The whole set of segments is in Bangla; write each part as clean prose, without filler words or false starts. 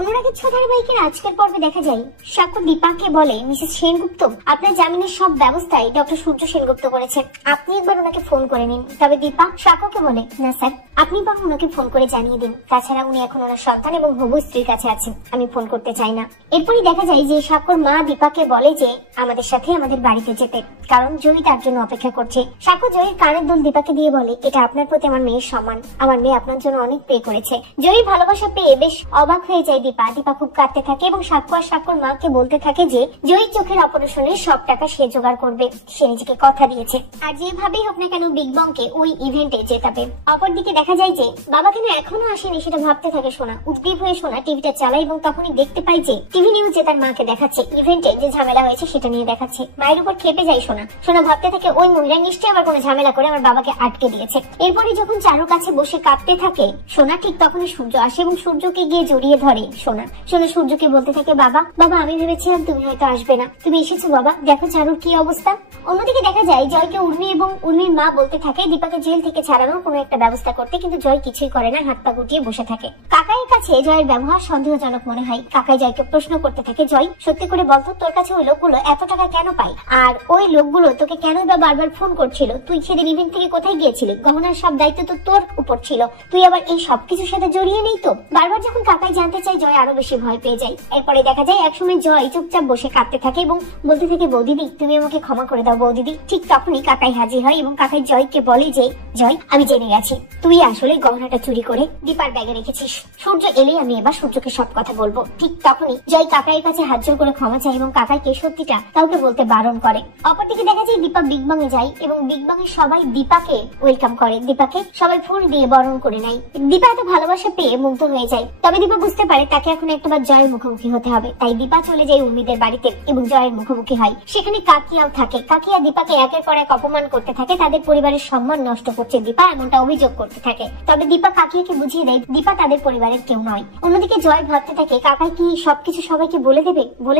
অনুরাগের ধারাবাহিকের আজকের পর্বে দেখা যায় সাক্ষ্য দীপাকে বলে, মিসেস সেনগুপ্ত, আপনার জামিনের সব ব্যবস্থাই ডক্টর সূর্য সেনগুপ্ত করেছেন, আপনি একবার ওনাকে ফোন করে নিন। তবে দীপা সাক্ষ্যকে বলে, না স্যার, আপনি বরং ওনাকে ফোন করে জানিয়ে দিন, তাছাড়া উনি এখন ওনার সন্তান এবং হবু স্ত্রীর কাছে আছেন, আমি ফোন করতে চাই না। এরপরই দেখা যায় যে সাক্ষ্যর মা দীপাকে বলে যে আমাদের সাথে আমাদের বাড়িতে যেতে, কারণ জয়ী তার জন্য অপেক্ষা করছে। সাক্ষ্য জয়ীর কানের দুল দীপাকে দিয়ে বলে, এটা আপনার প্রতি আমার মেয়ের সম্মান, আমার মেয়ে আপনার জন্য অনেক পে করেছে। জয়ীর ভালোবাসা পেয়ে বেশ অবাক হয়ে যায় দীপা। দীপা খুব কাঁদতে থাকে এবং সাক্ষ্য আর সাক্ষ্যর মাকে বলতে থাকে যে জয়ীর চোখের অপারেশনের সব টাকা সে জোগাড় করবে, সে নিজেকে কথা দিয়েছে, আর যেভাবেই হোক না কেন বিগ বংকে ওই ইভেন্টে জেতাবে। অপরদিকে দেখা যায় যে বাবা কেন এখনো আসেনি সেটা ভাবতে থাকে সোনা। উদ্গ্রীব হয়ে সোনা টিভিটা চালায় এবং তখনই দেখতে পাই যে টিভি নিউজে তার মাকে দেখাচ্ছে ইভেন্টে যে ঝামেলা হয়েছে সেটা নিয়ে দেখাচ্ছে। মায়ের উপর খেপে যায় সোনা। সোনা ভাবতে থাকে ওই মহিলা নিশ্চয়ই আবার কোনো ঝামেলা করে আমার বাবাকে আটকে দিয়েছে। এরপরে যখন চারুর কাছে বসে কাঁদতে থাকে সোনা, ঠিক তখনই সূর্য আসে এবং সূর্যকে গিয়ে জড়িয়ে ধরে সোনা। সোনা সূর্যকে বলতে থাকে, বাবা বাবা আমি ভেবেছিলাম তুমি হয়তো আসবে না, তুমি এসেছো বাবা, দেখো চারুর কি অবস্থা। অন্যদিকে দেখা যায় জয়কে উর্মি এবং উর্মির মা বলতে থাকে দীপাকে জেল থেকে ছাড়ানোর কোনো একটা ব্যবস্থা করতে, কিন্তু জয় কিছুই করে না, হাত পা গুটিয়ে বসে থাকে। কাকাইয়ের কাছে জয়ের ব্যবহার সন্দেহজনক মনে হয়। কাকাই জয়কে প্রশ্ন করতে থাকে, জয় সত্যি করে বলতো তোর কাছে ওই লোকগুলো এত টাকা কেন পায়, আর ওই লোকগুলো তোকে কেন বা বারবার ফোন করছিল, তুই সেদিন ইভেন্ট থেকে কোথায় গিয়েছিলি, গহনার সব দায়িত্ব তো তোর উপর ছিল, তুই আবার এই সবকিছুর সাথে জড়িয়ে নেই তো। বারবার যখন কাকাই জানতে চায় জয় আরো বেশি ভয় পেয়ে যায়। এরপরে দেখা যায় একসময় জয় চুপচাপ বসে কাঁদতে থাকে এবং বলতে থাকে, বৌদিদি তুমি আমাকে ক্ষমা করে দাও বৌদিদি। ঠিক তখনই কাকাই হাজির হয় এবং কাকাই জয়কে বলে যে জয় আমি জেনে গেছি তুই আসলে গহনাটা চুরি করে দীপার ব্যাগে রেখেছিস, সূর্য এলেই আমি এবার সূর্যকে সব কথা বলবো। ঠিক তখনই জয় কাকাইয়ের কাছে হাত জোর করে ক্ষমা চায় এবং কাকাইকে সত্যিটা কাউকে বলতে বারণ করে। অপরদিকে দেখা যায় দীপা বিগ বাং এ যায় এবং বিগ বাং এ সবাই দীপাকে ওয়েলকাম করে, দীপাকে সবাই ফুল দিয়ে বরণ করে নেয়। দীপা এত ভালোবাসা পেয়ে মুগ্ধ হয়ে যায়। তবে দীপা বুঝতে পারে তাকে এখন একটাবার জয়ের মুখোমুখি হতে হবে, তাই দীপা চলে যায় উর্মিদের বাড়িতে এবং জয়ের মুখোমুখি হয়। সেখানে কাকিয়াও থাকে। কাকিয়া দীপাকে একের পর এক অপমান করতে থাকে, তাদের পরিবারের সম্মান নষ্ট করছে দীপা, এমনটা অভিযোগ করতে থাকে। তবে দীপা কাকিয়াকে বুঝিয়ে দেয় দীপা তাদের পরিবারের কেউ নয়। অন্যদিকে জয় ভাবতে থাকে কাকাই কি সবকিছু সবাইকে বলে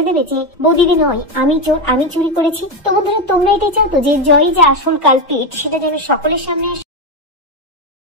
দেবে যে বৌদিদি নয় আমি চোর, আমি চুরি করেছি। তো বন্ধুরা তোমরা এটাই চাও তো যে জয় যে আসল কালপিট সেটা যেন সকলের সামনে